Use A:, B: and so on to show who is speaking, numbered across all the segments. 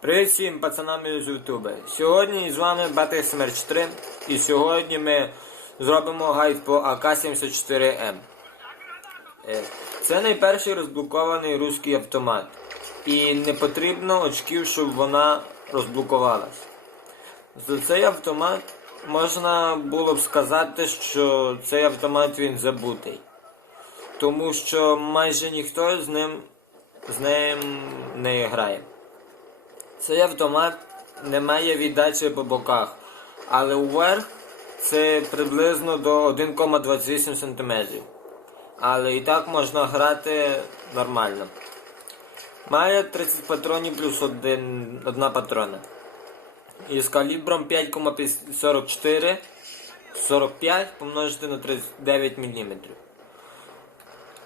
A: Привіт всім пацанам із Ютуби. Сьогодні з вами Батик Смерч 3 і сьогодні ми зробимо гайд по АК-74М. Е, Це найперший розблокований руський автомат. І не потрібно очків, щоб вона розблокувалась. За цей автомат можна було б сказати, що цей автомат він забутий. Тому що майже ніхто з ним з ним не грає. Цей автомат не має віддачі по боках, але уверх це приблизно до 1,28 см. Але і так можна грати нормально. Має 30 патронів плюс 1, одна патрона. І з калібром 5,44 45 помножити на 39 мм.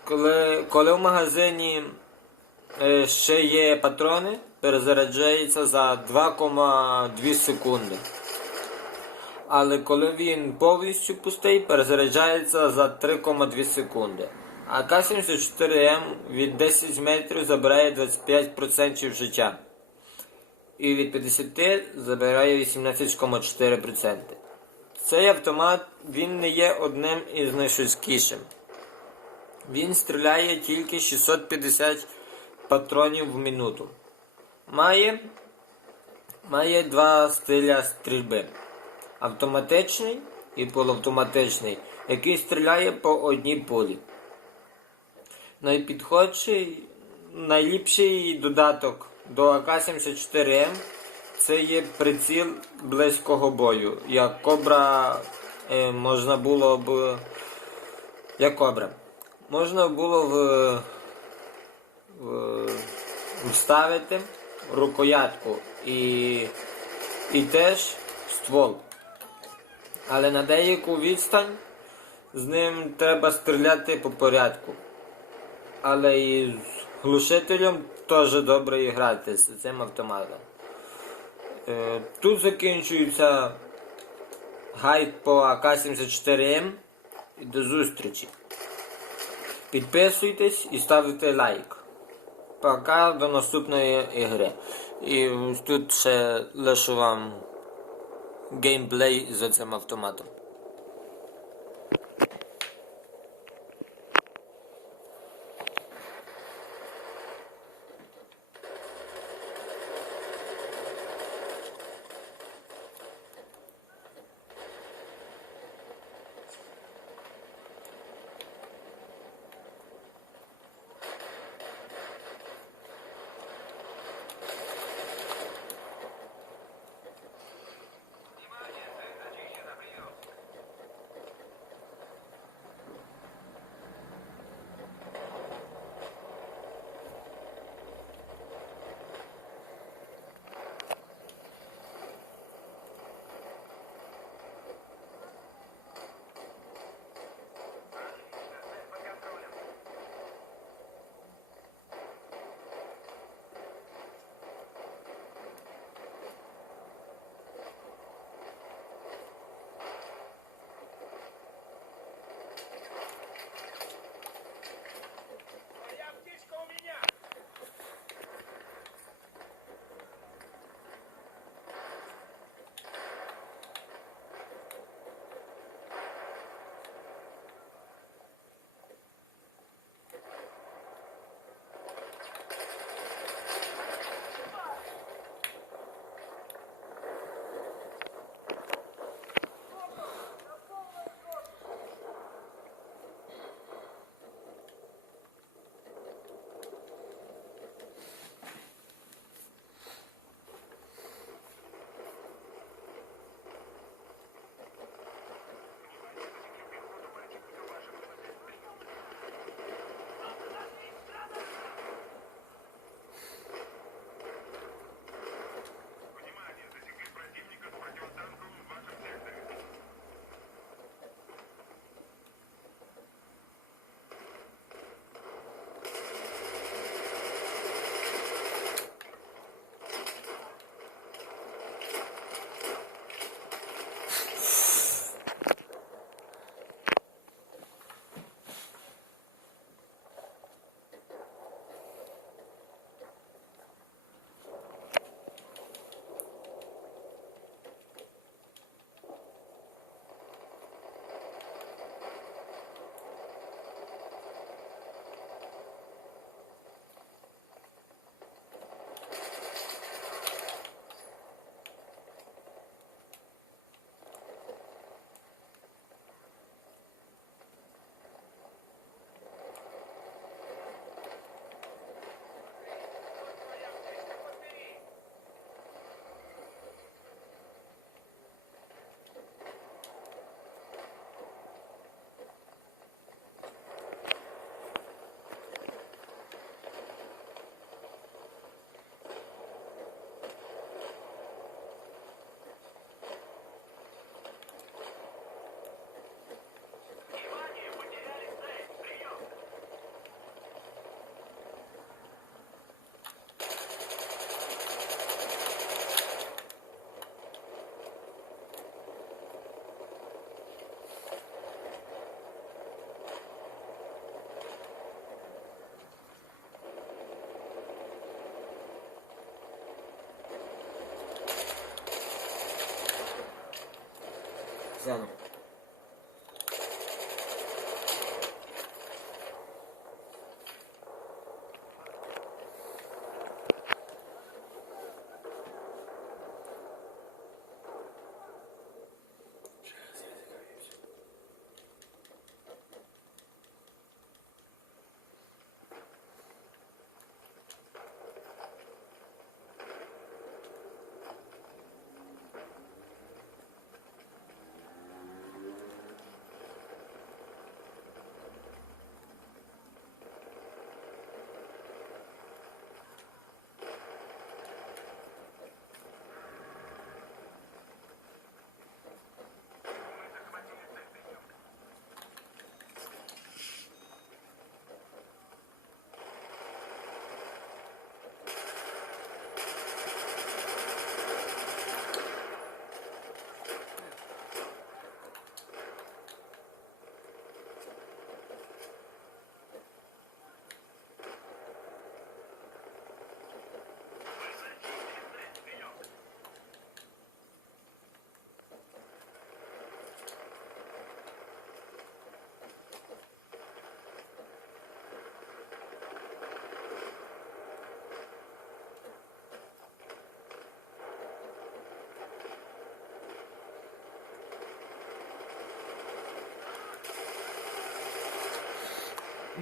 A: Коли, коли в магазині ще є патрони, перезаряджається за 2,2 секунди. Але коли він повністю пустий, перезаряджається за 3,2 секунди. А К-74М від 10 метрів забирає 25% життя. І від 50 забирає 18,4%. Цей автомат він не є одним із найшвидкішим. Він стріляє тільки 650 патронів в минуту. Має, має два стиля стрільби: автоматичний і полуавтоматичний, який стріляє по одній пулі. Найпідходший, найліпший додаток до АК-74М це є приціл близького бою. Як кобра е, можна було б. Як кобра. Можна було в, вставити рукоятку і, і теж ствол. Але на деяку відстань з ним треба стріляти по порядку. Але і з глушителем теж добре грати з цим автоматом. Е, Тут закінчується гайд по АК-74М. І до зустрічі. Підписуйтесь і ставте лайк. Пока до наступної ігри. І тут ще лишу вам геймплей за цим автоматом. Заново.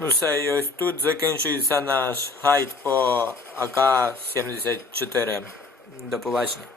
A: Ну все, і ось тут закінчується наш гайд по АК-74. До побачення.